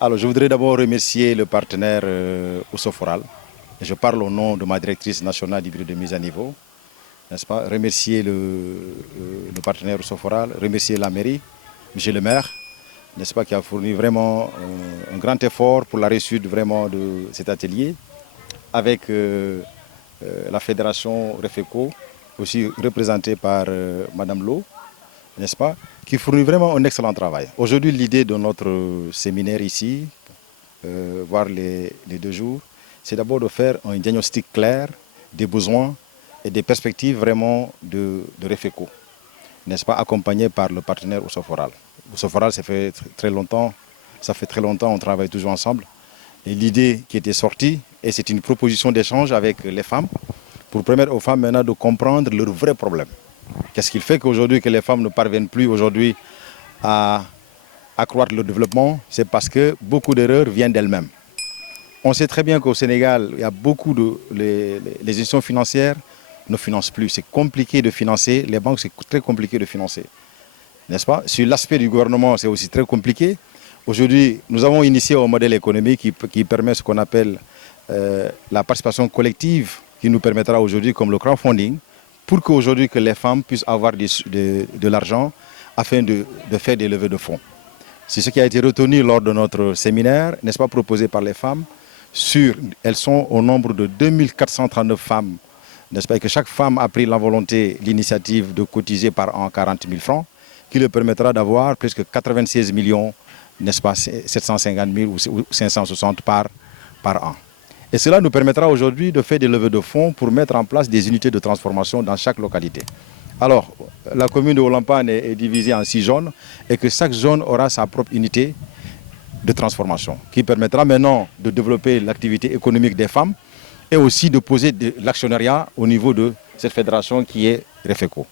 Alors, je voudrais d'abord remercier le partenaire Ousoforal. Je parle au nom de ma directrice nationale du bureau de mise à niveau, n'est-ce pas? Remercier le partenaire Ousoforal, remercier la mairie, monsieur le maire, n'est-ce pas, qui a fourni vraiment un grand effort pour la réussite vraiment de cet atelier, avec la fédération Refeco, aussi représentée par Madame Lo, n'est-ce pas, qui fournit vraiment un excellent travail. Aujourd'hui, l'idée de notre séminaire ici, voire les 2 jours, c'est d'abord de faire un diagnostic clair des besoins et des perspectives vraiment de Refeco, n'est-ce pas, accompagné par le partenaire Ousoforal. Ousoforal, ça fait très longtemps, on travaille toujours ensemble. Et l'idée qui était sortie, et c'est une proposition d'échange avec les femmes, pour permettre aux femmes maintenant de comprendre leurs vrais problèmes. Qu'est-ce qui fait qu'aujourd'hui que les femmes ne parviennent plus aujourd'hui à accroître le développement? C'est parce que beaucoup d'erreurs viennent d'elles-mêmes. On sait très bien qu'au Sénégal, il y a beaucoup de... Les institutions financières ne financent plus. C'est compliqué de financer. Les banques, c'est très compliqué de financer. N'est-ce pas? Sur l'aspect du gouvernement, c'est aussi très compliqué. Aujourd'hui, nous avons initié un modèle économique qui permet ce qu'on appelle la participation collective, qui nous permettra aujourd'hui, comme le crowdfunding, pour qu'aujourd'hui que les femmes puissent avoir de l'argent afin de faire des levées de fonds. C'est ce qui a été retenu lors de notre séminaire, n'est-ce pas, proposé par les femmes. Elles sont au nombre de 2439 femmes, n'est-ce pas, et que chaque femme a pris la volonté, l'initiative de cotiser par an 40 000 francs, qui leur permettra d'avoir presque 96 millions, n'est-ce pas, 750 000 ou 560 par an. Et cela nous permettra aujourd'hui de faire des levées de fonds pour mettre en place des unités de transformation dans chaque localité. Alors, la commune de Olampane est divisée en 6 zones et que chaque zone aura sa propre unité de transformation qui permettra maintenant de développer l'activité économique des femmes et aussi de poser de l'actionnariat au niveau de cette fédération qui est Refeco.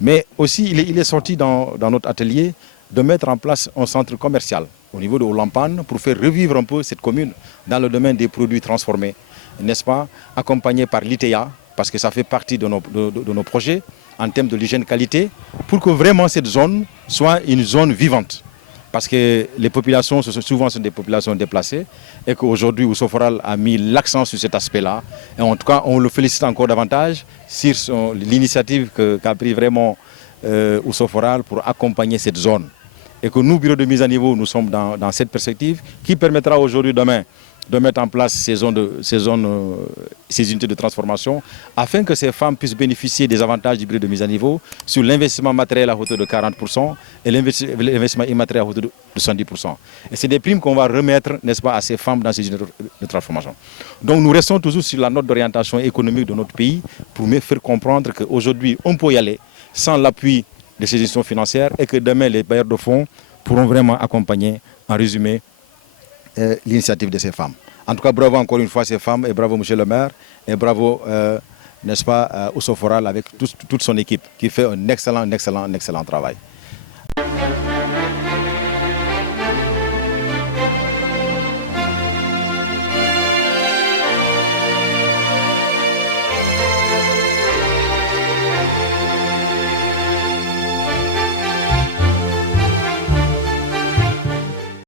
Mais aussi, il est sorti dans notre atelier de mettre en place un centre commercial au niveau de Olampane pour faire revivre un peu cette commune dans le domaine des produits transformés, n'est-ce pas, accompagné par l'ITEA, parce que ça fait partie de nos projets en termes de l'hygiène qualité, pour que vraiment cette zone soit une zone vivante. Parce que les populations, souvent sont des populations déplacées, et qu'aujourd'hui, Ousoforal a mis l'accent sur cet aspect-là. Et en tout cas, on le félicite encore davantage sur l'initiative qu'a pris vraiment Ousoforal pour accompagner cette zone. Et que nous, bureau de mise à niveau, nous sommes dans cette perspective qui permettra aujourd'hui, demain, de mettre en place ces unités de transformation afin que ces femmes puissent bénéficier des avantages du bureau de mise à niveau sur l'investissement matériel à hauteur de 40% et l'investissement immatériel à hauteur de 70%. Et c'est des primes qu'on va remettre, n'est-ce pas, à ces femmes dans ces unités de transformation. Donc nous restons toujours sur la note d'orientation économique de notre pays pour me faire comprendre qu'aujourd'hui, on peut y aller sans l'appui de ces institutions financières et que demain, les bailleurs de fonds pourront vraiment accompagner, en résumé, l'initiative de ces femmes. En tout cas, bravo encore une fois ces femmes et bravo monsieur le maire et bravo, n'est-ce pas, Ousoforal avec toute son équipe qui fait un excellent travail.